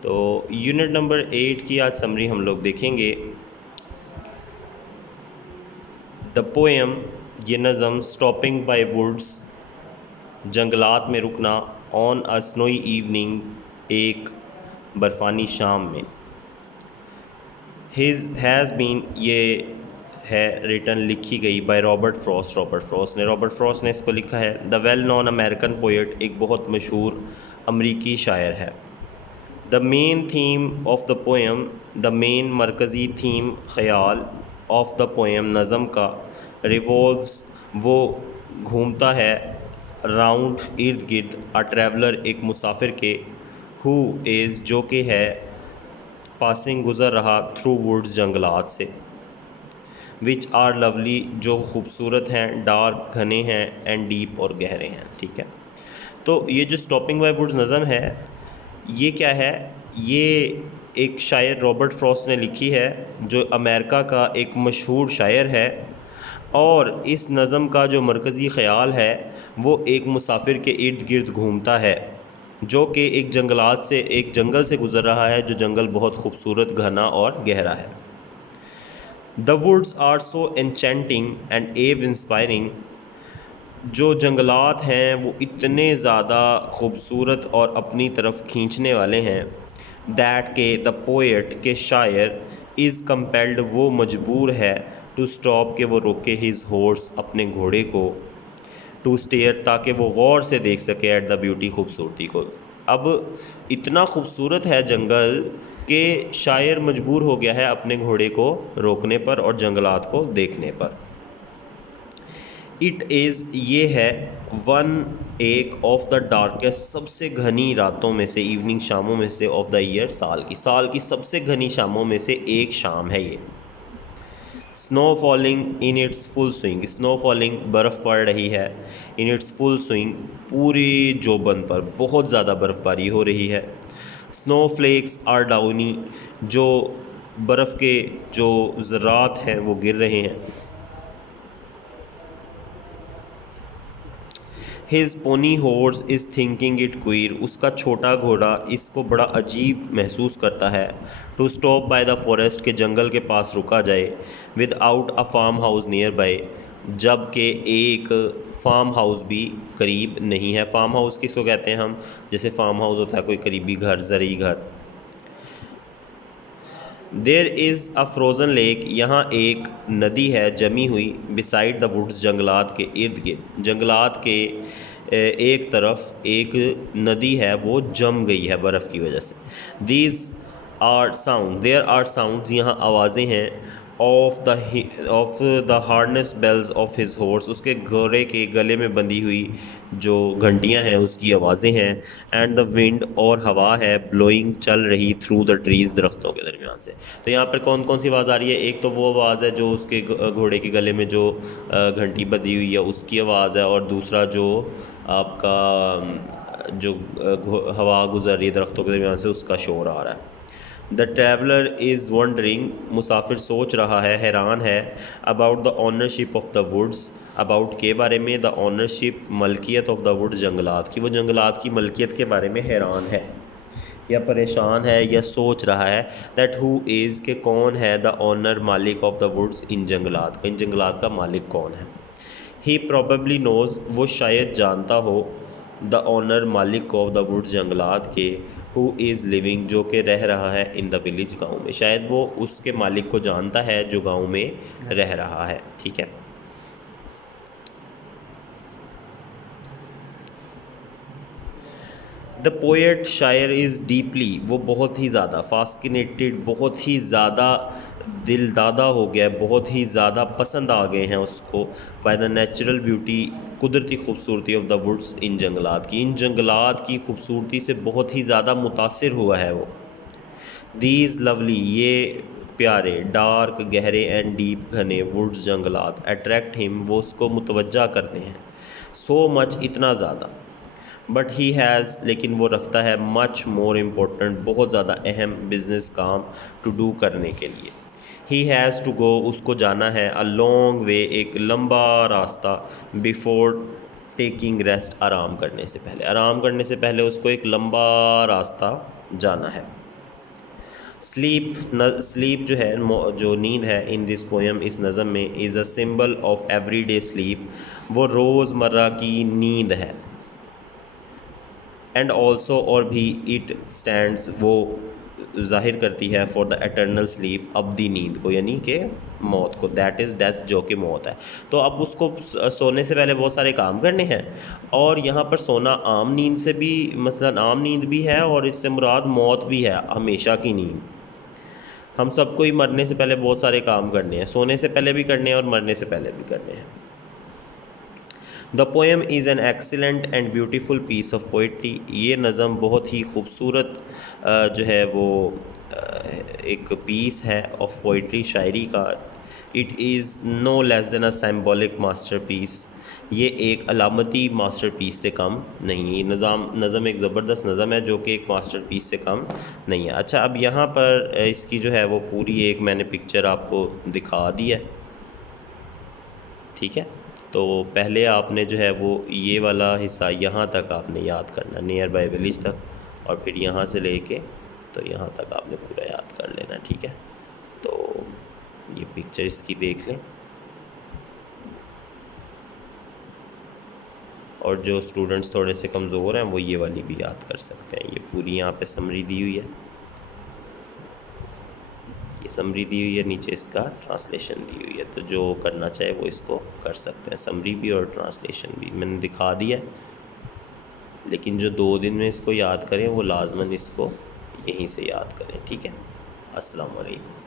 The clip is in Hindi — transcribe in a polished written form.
तो यूनिट नंबर 8 की आज समरी हम लोग देखेंगे। द पोएम, ये नज़म स्टॉपिंग बाय वुड्स, जंगलात में रुकना, ऑन अ स्नोई इवनिंग, एक बर्फ़ानी शाम में। हिज हैज़ बीन, ये है रिटन, लिखी गई बाय रॉबर्ट फ्रॉस्ट ने इसको लिखा है। The well known American poet, एक बहुत मशहूर अमरीकी शायर है। The main theme of the poem, the main मरकज़ी थीम ख़याल ऑफ द पोएम, नज़म का, रिवॉल्व्स, वो घूमता है, राउंड, इर्द गिर्द, अ ट्रैवलर, एक मुसाफिर के, हु इज़, जो कि है, पासिंग, गुज़र रहा, थ्रू वुड्स, जंगलात से, विच आर लवली, जो खूबसूरत हैं, डार्क, घने हैं, एंड डीप, और गहरे हैं। ठीक है, तो ये जो स्टॉपिंग बाय वुड्स नज़म है, ये क्या है? ये एक शायर रॉबर्ट फ्रॉस्ट ने लिखी है, जो अमेरिका का एक मशहूर शायर है। और इस नज़म का जो मरकज़ी ख़याल है वो एक मुसाफिर के इर्द गिर्द घूमता है, जो कि एक जंगल से गुज़र रहा है, जो जंगल बहुत खूबसूरत, घना और गहरा है। The woods are so enchanting and awe inspiring, जो जंगलात हैं वो इतने ज़्यादा खूबसूरत और अपनी तरफ खींचने वाले हैं, दैट के द पोएट, के शायर, इज़ कंपेल्ड, वो मजबूर है, टू स्टॉप, के वो रोके, हिज हॉर्स, अपने घोड़े को, टू स्टेयर, ताकि वो गौर से देख सके, एट द ब्यूटी, खूबसूरती को। अब इतना खूबसूरत है जंगल कि शायर मजबूर हो गया है अपने घोड़े को रोकने पर और जंगलात को देखने पर। इट इज़, ये है, वन, एक, ऑफ द डार्केस्ट, सबसे घनी रातों में से, इवनिंग, शामों में से, ऑफ द ईयर, साल की सबसे घनी शामों में से एक शाम है ये। Snow falling in its full swing, snow falling, बर्फ़ पड़ रही है, इन इट्स फुल स्विंग, पूरी जोबन पर बहुत ज़्यादा बर्फ़बारी हो रही है। स्नो फ्लेक्स आर डाउनी, जो बर्फ़ के जो ज़रात हैं वो गिर रहे हैं। His pony horse is thinking it queer, उसका छोटा घोड़ा इसको बड़ा अजीब महसूस करता है, to stop by the forest, के जंगल के पास रुका जाए, without a farmhouse nearby, जबकि एक फार्म हाउस भी करीब नहीं है। फार्म हाउस किसको कहते हैं हम? जैसे फार्म हाउस होता है कोई करीबी घर, ज़रूरी घर। There is a frozen lake, यहाँ एक नदी है जमी हुई, बिसाइड द वुड्स, जंगलात के इर्द गिर्द, जंगलात के एक तरफ एक नदी है, वो जम गई है बर्फ़ की वजह से। These are sound, there are sounds, यहाँ आवाज़ें हैं, of the harness bells of his horse, उसके घोड़े के गले में बंधी हुई जो घंटियां हैं उसकी आवाज़ें हैं। एंड द विंड, और हवा है, ब्लोइंग, चल रही, थ्रू द ट्रीज़, दरख्तों के दरमियान से। तो यहाँ पर कौन कौन सी आवाज़ आ रही है? एक तो वो आवाज़ है जो उसके घोड़े के गले में जो घंटी बंधी हुई है उसकी आवाज़ है, और दूसरा जो आपका जो हवा गुजर रही है दरख्तों के दरमियान से, उसका शोर आ रहा है। द ट्रैवलर इज़ वंडरिंग, मुसाफिर सोच रहा है, हैरान है, about the ownership of the woods, about के बारे में, द ऑनरशिप, मलकियत, ऑफ द वुड्स, जंगलात की, वो जंगलात की मलकियत के बारे में हैरान है या परेशान है या सोच रहा है। दैट हु इज़, के कौन है, द ऑनर, मालिक, ऑफ द वुड्स, इन जंगलात का, इन जंगलात का मालिक कौन है। ही प्रोबेबली नोज़, वो शायद जानता हो, द ऑनर, मालिक ऑफ द वुड्स, जंगलात के, हु इज़ लिविंग, जो कि रह रहा है, इन द विलेज, गाँव में, शायद वो उसके मालिक को जानता है जो गाँव में रह रहा है। ठीक है, द पोएट, शायर, इज़ डीपली, वो बहुत ही ज़्यादा, फास्किनेटेड, बहुत ही ज़्यादा दिलदादा हो गया, बहुत ही ज़्यादा पसंद आ गए हैं उसको, बाय द नेचुरल ब्यूटी, कुदरती खूबसूरती, ऑफ द वुड्स, इन जंगलात की, इन जंगलात की खूबसूरती से बहुत ही ज़्यादा मुतासिर हुआ है वो। दीज लवली, ये प्यारे, डार्क, गहरे, एंड डीप, घने, वुड्स, जंगलात, अट्रैक्ट हिम, वो उसको मुतवज्जा करते हैं, सो मच, इतना ज़्यादा, बट ही हैज़, लेकिन वो रखता है, मच मोर इम्पोर्टेंट, बहुत ज़्यादा अहम, बिज़नेस, काम, टू डू, करने के लिए। ही हैज़ टू गो, उसको जाना है, अ लॉन्ग वे, एक लंबा रास्ता, बिफोर टेकिंग रेस्ट, आराम करने से पहले, आराम करने से पहले उसको एक लंबा रास्ता जाना है। स्लीप जो है जो नींद है इन दिस पोएम इस नज़म में is a symbol of everyday sleep, वो रोज़मर्रा की नींद है। एंड ऑल्सो और भी इट स्टैंड्स वो ज़ाहिर करती है फॉर द एटर्नल स्लीप, अब्दी नींद को, यानी कि मौत को, दैट इज़ डेथ जो कि मौत है। तो अब उसको सोने से पहले बहुत सारे काम करने हैं, और यहाँ पर सोना आम नींद से भी, मसलन आम नींद भी है और इससे मुराद मौत भी है, हमेशा की नींद। हम सबको ही मरने से पहले बहुत सारे काम करने हैं, सोने से पहले भी करने हैं और मरने से पहले भी करने हैं। The poem is an excellent and beautiful piece of poetry, ये नज़म बहुत ही खूबसूरत जो है वो एक पीस है ऑफ पोइट्री, शायरी का। It is no less than a symbolic masterpiece, ये एक अलामती मास्टर पीस से कम नहीं है। नज़म एक ज़बरदस्त नज़म है जो कि एक मास्टर पीस से कम नहीं है। अच्छा, अब यहाँ पर इसकी जो है वो पूरी एक मैंने पिक्चर आपको दिखा दी है, ठीक है। तो पहले आपने जो है वो ये वाला हिस्सा यहाँ तक आपने याद करना, नियर बाय विलेज तक, और फिर यहाँ से लेके तो यहाँ तक आपने पूरा याद कर लेना, ठीक है। तो ये पिक्चर इसकी देख लें, और जो स्टूडेंट्स थोड़े से कमज़ोर हैं वो ये वाली भी याद कर सकते हैं। ये पूरी यहाँ पे समरी दी हुई है, ये समरी दी हुई है, नीचे इसका ट्रांसलेशन दी हुई है। तो जो करना चाहे वो इसको कर सकते हैं, समरी भी और ट्रांसलेशन भी मैंने दिखा दिया। लेकिन जो 2 दिन में इसको याद करें वो लाजमन इसको यहीं से याद करें, ठीक है। अस्सलाम वालेकुम।